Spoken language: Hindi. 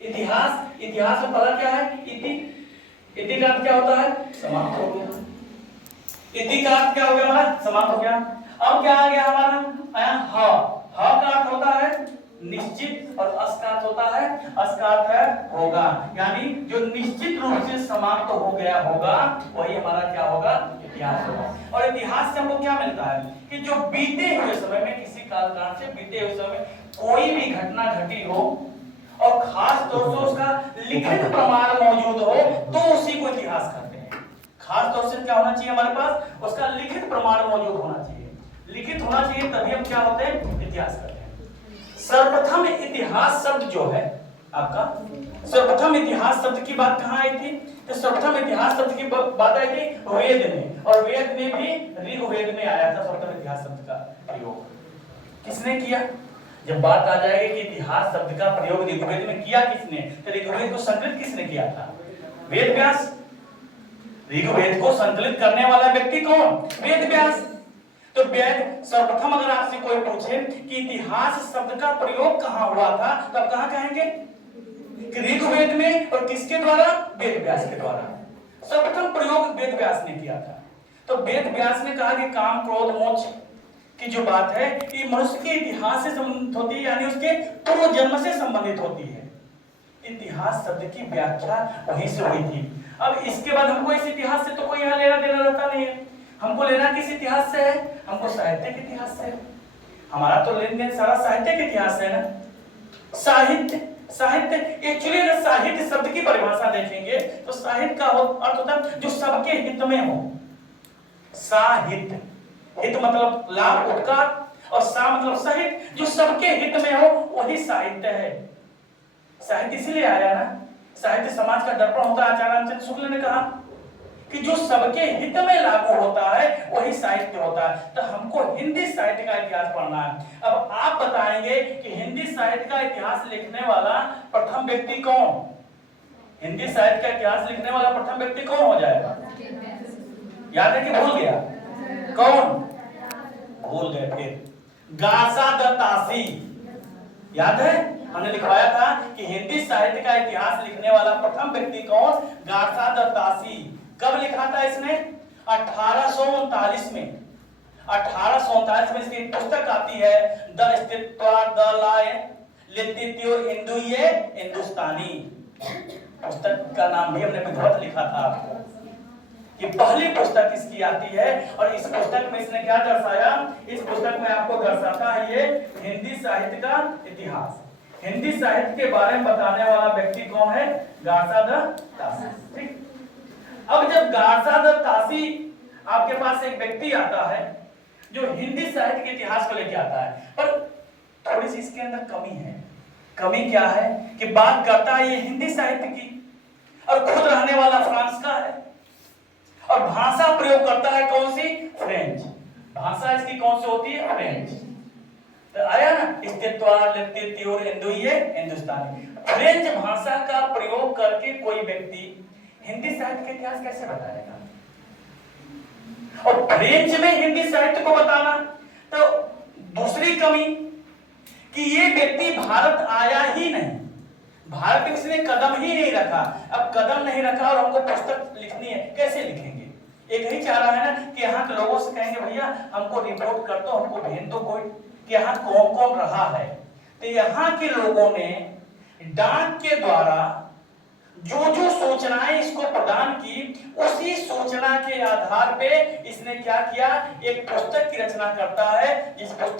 इतिहास, इतिहास में पता क्या है? इति, इति का अर्थ क्या होता है? समाप्त हो गया। इति का अर्थ क्या हो गया हमारा? समाप्त हो गया। अब क्या आ गया हमारा? ह का अर्थ होता है निश्चित और अस का अर्थ होता है, अस का अर्थ है होगा, यानी जो निश्चित रूप से समाप्त हो गया होगा वही हमारा क्या होगा? इतिहास होगा। और इतिहास से हमको क्या मिलता है कि जो बीते हुए समय में, किसी कालखंड से बीते हुए समय में कोई भी घटना घटी हो और खास तौर से उसका लिखित प्रमाण मौजूद हो तो उसी को इतिहास कहते हैं। खास तौर से क्या होना चाहिए हमारे पास? उसका लिखित प्रमाण मौजूद होना चाहिए, लिखित होना चाहिए, तभी हम क्या होते हैं? इतिहास करते हैं। सर्वप्रथम इतिहास शब्द जो है आपका, सर्वप्रथम इतिहास शब्द की बात कहाँ आई थी? तो सर्वप्रथम इतिहास शब्द की बात आई थी वेद में, और वेद में भी ऋग्वेद में आया था सर्वप्रथम इतिहास शब्द का प्रयोग। किसने किया? जब बात आ जाएगी कि इतिहास शब्द का प्रयोग ऋग्वेद में किया किसने, तो ऋग्वेद को संकलित किसने किया था? वेद व्यास। ऋग्वेद को संकलित करने वाला व्यक्ति कौन? वेद व्यास। तो वेद सर्वप्रथम, अगर आपसे कोई पूछे कि इतिहास शब्द का प्रयोग कहाँ हुआ था, तो आप कहाँ कहेंगे? ऋग्वेद में। और किसके द्वारा? वेद व्यास के द्वारा। सर्वप्रथम प्रयोग वेद व्यास ने किया था। तो वेद व्यास ने कहा कि काम क्रोध मोक्ष की जो बात है ये मनुष्य के इतिहास से संबंधित होती है, यानी उसके पूर्व जन्म से संबंधित होती है। इतिहास शब्द की व्याख्या वहीं से हुई थी। अब इसके बाद हमको इस इतिहास से तो कोई यहाँ लेना देना रहता नहीं है। हमको लेना किस इतिहास से है? हमको साहित्य के इतिहास से। हमारा तो लेन देन सारा साहित्य के इतिहास से है ना। साहित्य, साहित्य एक्चुअली अगर साहित्य शब्द की परिभाषा देखेंगे तो साहित्य का अर्थ होता है जो सबके हित में हो। साहित्य, हित मतलब लाभ उपकार, और सा मतलब सहित, जो सबके हित में हो वही साहित्य है। साहित्य इसीलिए आया ना, साहित्य समाज का दर्पण होता है। आचार्य रामचंद्र शुक्ल ने कहा कि जो सबके हित में लागू होता है वही साहित्य होता है। तो हमको हिंदी साहित्य का इतिहास पढ़ना है। अब आप बताएंगे कि हिंदी साहित्य का इतिहास लिखने वाला प्रथम व्यक्ति कौन? हिंदी साहित्य का इतिहास लिखने वाला प्रथम व्यक्ति कौन हो जाएगा? याद है कि भूल गया? कौन? भूल गए फिर। गासादत्तासी, याद है? हमने लिखवाया था कि हिंदी साहित्य का इतिहास लिखने वाला प्रथम व्यक्ति कौन? गासादत्तासी। कब लिखा था इसने? 1839 में। 1839 में इसकी पुस्तक आती है द अस्तित्व द लाय लितित्यो हिंदुये हिंदुस्तानी। पुस्तक का नाम भी हमने विधिवत लिखा था आपको। ये पहली पुस्तक इसकी आती है, और इस पुस्तक में इसने क्या दर्शाया? इस पुस्तक में आपको दर्शाता है ये हिंदी साहित्य का इतिहास। हिंदी साहित्य के बारे में बताने वाला व्यक्ति कौन है? गासादत्तासी। ठीक। अब जब गासादत्तासी आपके पास एक व्यक्ति आता है जो हिंदी साहित्य के इतिहास को लेकर आता है, पर थोड़ी सी इसके अंदर कमी है। कमी क्या है कि बात करता है ये हिंदी साहित्य की, और खुद रहने वाला फ्रांस का है, और भाषा प्रयोग करता है कौन सी? फ्रेंच। भाषा इसकी कौन सी होती है? फ्रेंच। तो आया ना, हिंदुस्तानी। फ्रेंच भाषा का प्रयोग करके कोई व्यक्ति हिंदी साहित्य का इतिहास कैसे बताएगा? और फ्रेंच में हिंदी साहित्य को बताना। तो दूसरी कमी कि ये व्यक्ति भारत आया ही नहीं, भारत में इसने कदम ही नहीं रखा। अब कदम नहीं रखा और हमको पुस्तक लिखनी है, कैसे लिखेंगे? एक ही चाह रहा है ना कि यहाँ के लोगों से कहेंगे भैया हमको रिपोर्ट कर दो, हमको भेज दो कोई कि यहाँ कौन कौन रहा है। तो यहाँ के लोगों ने डाक के द्वारा जो जो सूचनाएं इसको प्रदान की, उसी सूचना के आधार पे इसने क्या किया? एक पुस्तक की रचना करता है, जिस पुस्तक